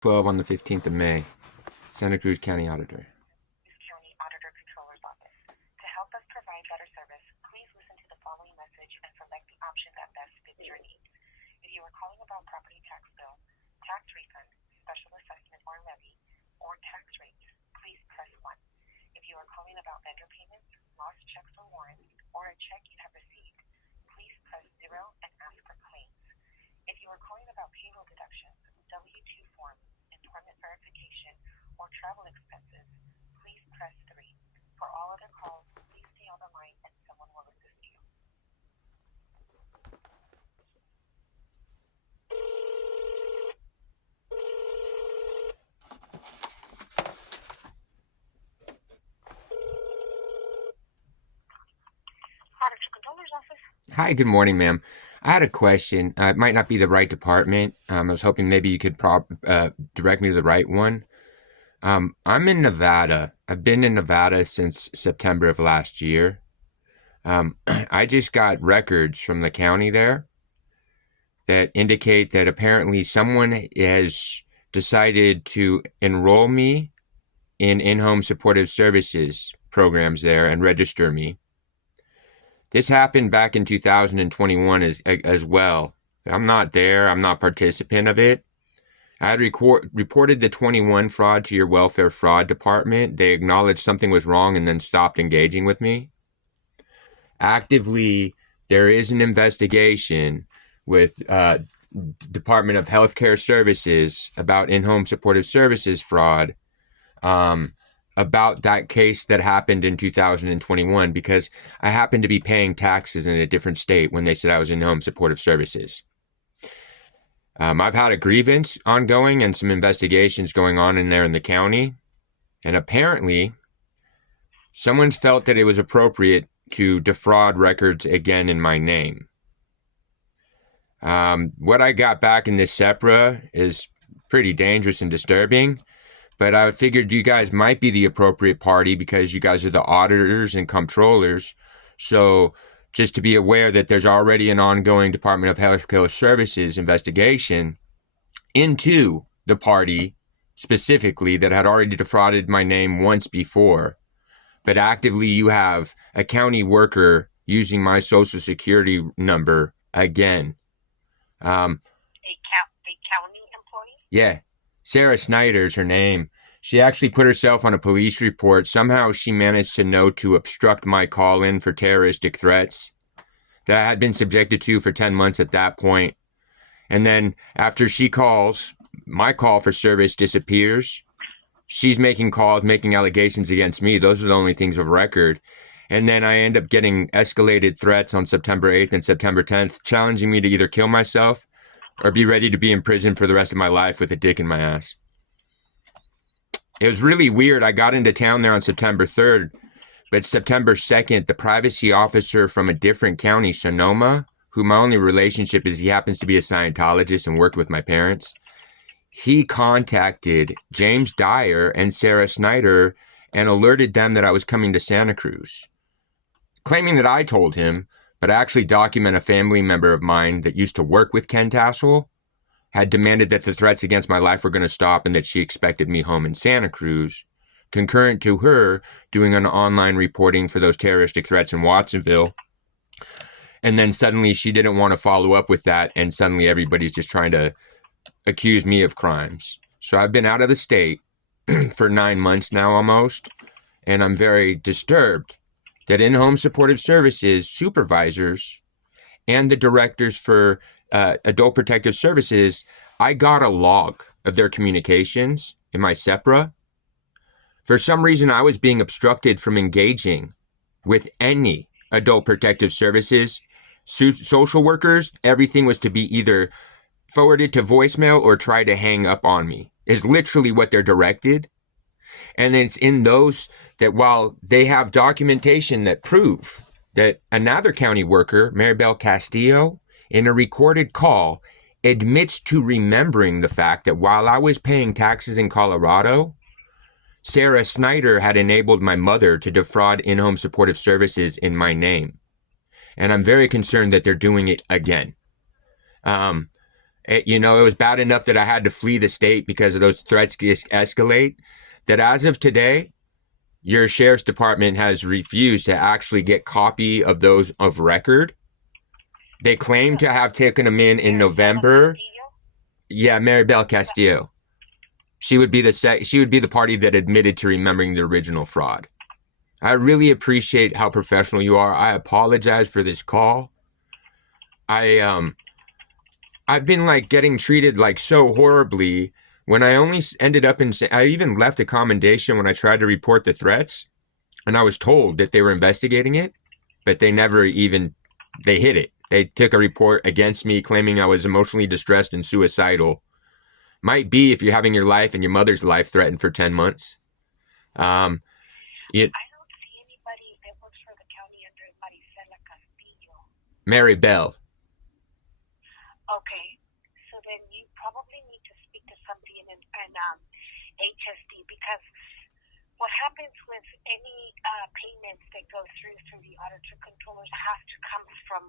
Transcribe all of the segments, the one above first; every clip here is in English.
12 on the 15th of May. Santa Cruz County Auditor. County Auditor Controller's Office. To help us provide better service, please listen to the following message and select the option that best fits your needs. If you are calling about property tax bill, tax refund, special assessment or levy, or tax rates, please press 1. If you are calling about vendor payments, lost checks or warrants, or a check you have received, please press 0 and ask for claims. If you are calling about payroll deductions, W-2 forms, employment verification, or travel expenses, please press 3. For all other calls, please stay on the line and someone will assist you. Auditor Controller's Office. Hi, good morning, ma'am. I had a question. It might not be the right department. I was hoping maybe you could direct me to the right one. I'm in Nevada. I've been in Nevada since September of last year. I just got records from the county there that indicate that apparently someone has decided to enroll me in in-home supportive services programs there and register me. This happened back in 2021 as well. I'm not there. I'm not participant of it. I had reported the 21 fraud to your welfare fraud department. They acknowledged something was wrong and then stopped engaging with me. Actively, there is an investigation with Department of Healthcare Services about in-home supportive services fraud, about that case that happened in 2021, because I happened to be paying taxes in a different state when they said I was in home supportive services. I've had a grievance ongoing and some investigations going on in there in the county. And apparently, someone's felt that it was appropriate to defraud records again in my name. What I got back in this SEPRA is pretty dangerous and disturbing. But I figured you guys might be the appropriate party because you guys are the auditors and comptrollers. So just to be aware that there's already an ongoing Department of Healthcare Services investigation into the party specifically that had already defrauded my name once before. But actively you have a county worker using my social security number again. A county employee? Yeah. Sarah Snyder's her name. She actually put herself on a police report. Somehow she managed to know to obstruct my call-in for terroristic threats that I had been subjected to for 10 months at that point. And then after she calls, my call for service disappears. She's making calls, making allegations against me. Those are the only things of record. And then I end up getting escalated threats on September 8th and September 10th, challenging me to either kill myself or be ready to be in prison for the rest of my life with a dick in my ass. It was really weird. I got into town there on September 3rd, but September 2nd, the privacy officer from a different county, Sonoma, who my only relationship is he happens to be a Scientologist and worked with my parents, he contacted James Dyer and Sarah Snyder and alerted them that I was coming to Santa Cruz, claiming that I told him, but I actually document a family member of mine that used to work with Ken Tassel had demanded that the threats against my life were going to stop and that she expected me home in Santa Cruz, concurrent to her doing an online reporting for those terroristic threats in Watsonville. And then suddenly she didn't want to follow up with that, and suddenly everybody's just trying to accuse me of crimes. So I've been out of the state for 9 months now almost, and I'm very disturbed that in-home supportive services supervisors and the directors for adult protective services, I got a log of their communications in my SEPRA. For some reason, I was being obstructed from engaging with any adult protective services. Social workers, everything was to be either forwarded to voicemail or try to hang up on me, is literally what they're directed. And it's in those that while they have documentation that prove that another county worker, Maribel Castillo, in a recorded call, admits to remembering the fact that while I was paying taxes in Colorado, Sarah Snyder had enabled my mother to defraud in-home supportive services in my name. And I'm very concerned that they're doing it again. And It was bad enough that I had to flee the state because of those threats escalate. That as of today, your sheriff's department has refused to actually get copy of those of record. They claim to have taken them in November. Yeah, Maribel Castillo. She would be the party that admitted to remembering the original fraud. I really appreciate how professional you are. I apologize for this call. I've been getting treated so horribly when I only ended up I even left a commendation when I tried to report the threats, and I was told that they were investigating it, but they never even they hid it. They took a report against me claiming I was emotionally distressed and suicidal. Might be if you're having your life and your mother's life threatened for 10 months. I don't see anybody that works for the county under Maricela Castillo. Maribel. Okay, so then you probably need to speak to somebody in HSD, because what happens with any payments that go through the auditor controllers have to come from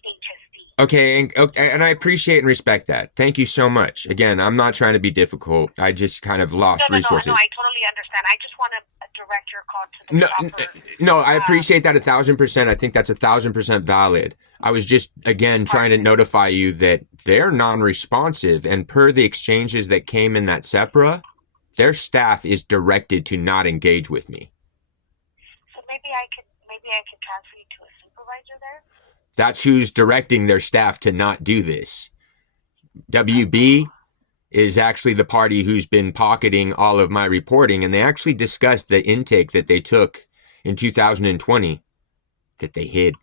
HSD. Okay, and I appreciate and respect that. Thank you so much. Again, I'm not trying to be difficult. I just kind of lost resources. No, I totally understand. I just want to direct your call to the proper... No, I appreciate that 1,000%. I think that's 1,000% valid. I was just, again, trying to notify you that they're non-responsive, and per the exchanges that came in that SEPRA, their staff is directed to not engage with me. So maybe I can transfer you to a supervisor there? That's who's directing their staff to not do this. WB is actually the party who's been pocketing all of my reporting, and they actually discussed the intake that they took in 2020 that they hid.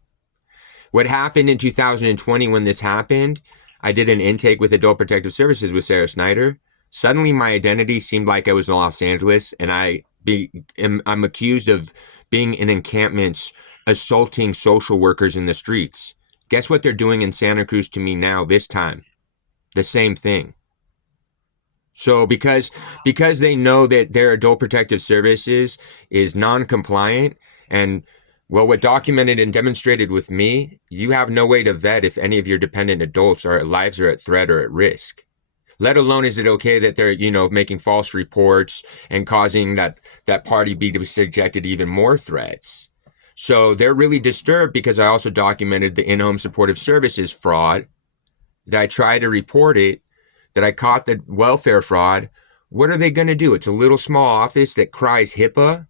What happened in 2020 when this happened, I did an intake with Adult Protective Services with Sarah Snyder. Suddenly my identity seemed like I was in Los Angeles, and I'm accused of being in encampments assaulting social workers in the streets. Guess what they're doing in Santa Cruz to me now this time? The same thing. So because they know that their Adult Protective Services is non-compliant, and what documented and demonstrated with me, you have no way to vet if any of your dependent adults' lives are at threat or at risk. Let alone is it okay that they're, making false reports and causing that party B to be subjected to even more threats. So they're really disturbed because I also documented the in-home supportive services fraud, that I tried to report it, that I caught the welfare fraud. What are they going to do? It's a little small office that cries HIPAA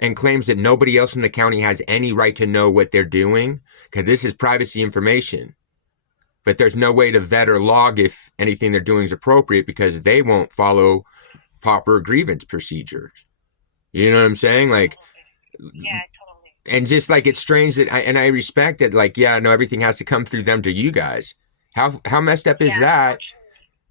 and claims that nobody else in the county has any right to know what they're doing, because this is privacy information. But there's no way to vet or log if anything they're doing is appropriate because they won't follow proper grievance procedures. You know what I'm saying? Yeah, totally. And just it's strange that I respect that, everything has to come through them to you guys. How messed up is that?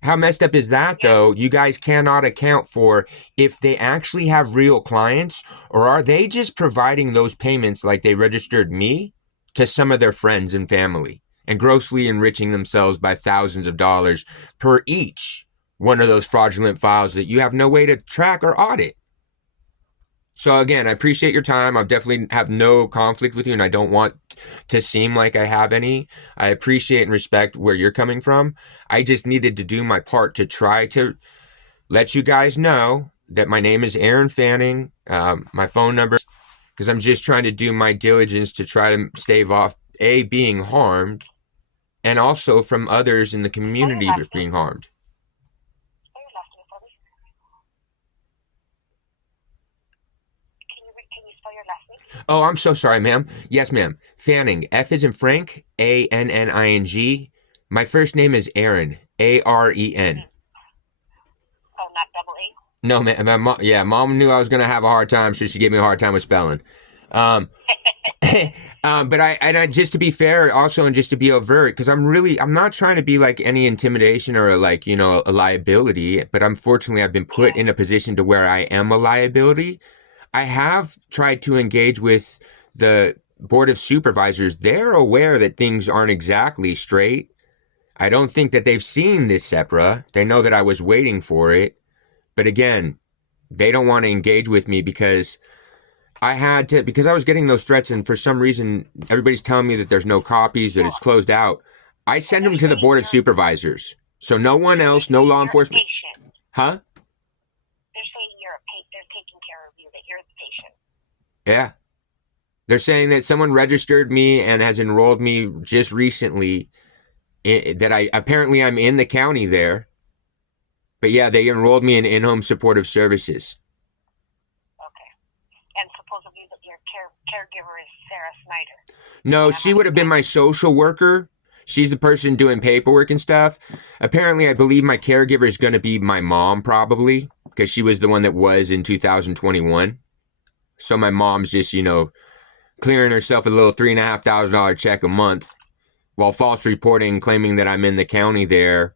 How messed up is that, though? You guys cannot account for if they actually have real clients, or are they just providing those payments like they registered me to some of their friends and family and grossly enriching themselves by thousands of dollars per each one of those fraudulent files that you have no way to track or audit? So again, I appreciate your time. I definitely have no conflict with you, and I don't want to seem like I have any. I appreciate and respect where you're coming from. I just needed to do my part to try to let you guys know that my name is Aaron Fanning. My phone number, because I'm just trying to do my diligence to try to stave off being harmed, and also from others in the community being harmed. Oh, I'm so sorry, ma'am. Yes, ma'am. Fanning. F is in Frank. A-N-N-I-N-G. My first name is Aaron. A-R-E-N. Oh, not double A? No, ma'am. Mom knew I was going to have a hard time, so she gave me a hard time with spelling. But I just to be fair, also, and just to be overt, because I'm not trying to be like any intimidation or a liability, but unfortunately I've been put in a position to where I am a liability. I have tried to engage with the Board of Supervisors. They're aware that things aren't exactly straight. I don't think that they've seen this SEPRA. They know that I was waiting for it. But again, they don't want to engage with me because because I was getting those threats, and for some reason, everybody's telling me that there's no copies, that it's closed out. I send them to the Board of Supervisors. So no one else, no law enforcement. Patient. Huh? They're saying they're taking care of you, that you're the patient. Yeah. They're saying that someone registered me and has enrolled me just recently. That I'm in the county there. But yeah, they enrolled me in in-home supportive services. Okay. And supposedly that your caregiver is Sarah Snyder. No, she would have been my social worker. She's the person doing paperwork and stuff. Apparently, I believe my caregiver is going to be my mom, probably, because she was the one that was in 2021. So my mom's just, clearing herself a little $3,500 check a month while false reporting, claiming that I'm in the county there,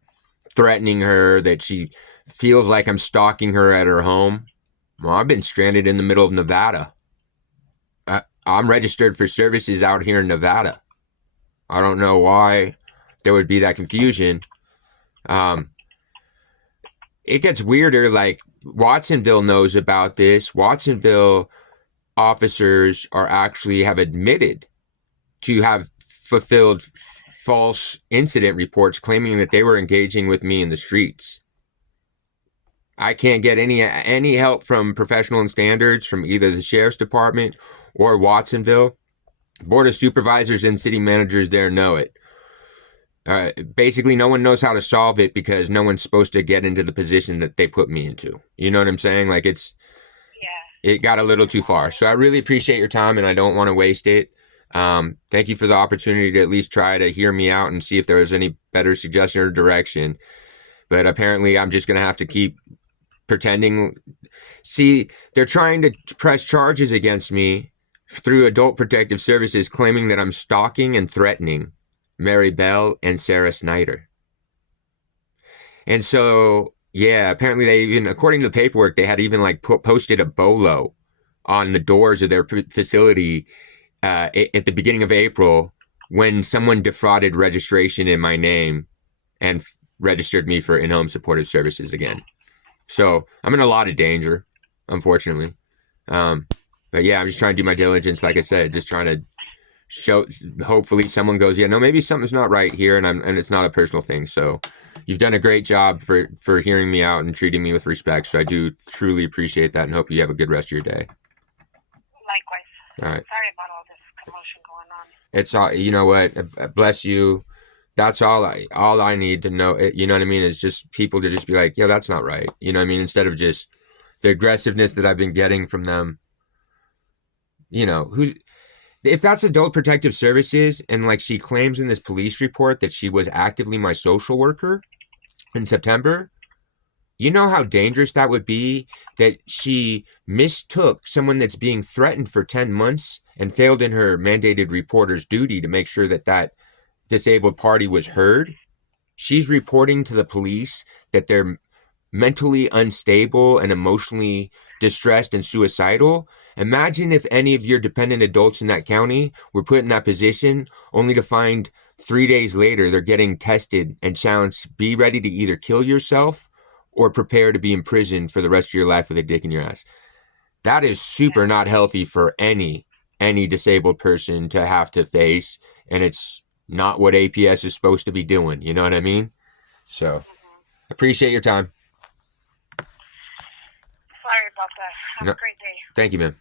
threatening her, that she feels like I'm stalking her at her home. Well, I've been stranded in the middle of Nevada. I'm registered for services out here in Nevada. I don't know why there would be that confusion. It gets weirder. Like, Watsonville knows about this. Watsonville officers have admitted to have fulfilled false incident reports claiming that they were engaging with me in the streets. I can't get any help from professional and standards from either the sheriff's department or Watsonville. Board of supervisors and city managers there know it. Basically, no one knows how to solve it because no one's supposed to get into the position that they put me into. You know what I'm saying? Like, it got a little too far. So I really appreciate your time, and I don't want to waste it. Thank you for the opportunity to at least try to hear me out and see if there was any better suggestion or direction. But apparently, I'm just going to have to keep pretending. See, they're trying to press charges against me through Adult Protective Services, claiming that I'm stalking and threatening Mary Bell and Sarah Snyder. And so, yeah, apparently they even, according to the paperwork, they had even posted a bolo on the doors of their facility at the beginning of April when someone defrauded registration in my name and registered me for in-home supportive services again. So I'm in a lot of danger, unfortunately. But yeah, I'm just trying to do my diligence. Like I said, just trying to show, hopefully someone goes, yeah, no, maybe something's not right here. And it's not a personal thing. So you've done a great job for hearing me out and treating me with respect. So I do truly appreciate that and hope you have a good rest of your day. Likewise. All right. Sorry about all this commotion going on. It's all, you know what? Bless you. That's all I need to know. You know what I mean? Is just people to just be like, yeah, that's not right. You know what I mean? Instead of just the aggressiveness that I've been getting from them. If that's Adult Protective Services and like she claims in this police report that she was actively my social worker in September, you know how dangerous that would be, that she mistook someone that's being threatened for 10 months and failed in her mandated reporter's duty to make sure that disabled party was heard. She's reporting to the police that they're mentally unstable and emotionally distressed and suicidal. Imagine if any of your dependent adults in that county were put in that position only to find 3 days later they're getting tested and challenged to be ready to either kill yourself or prepare to be imprisoned for the rest of your life with a dick in your ass. That is super not healthy for any disabled person to have to face, and it's not what APS is supposed to be doing. You know what I mean? So, appreciate your time. Sorry about that. Have a great day. Thank you, man.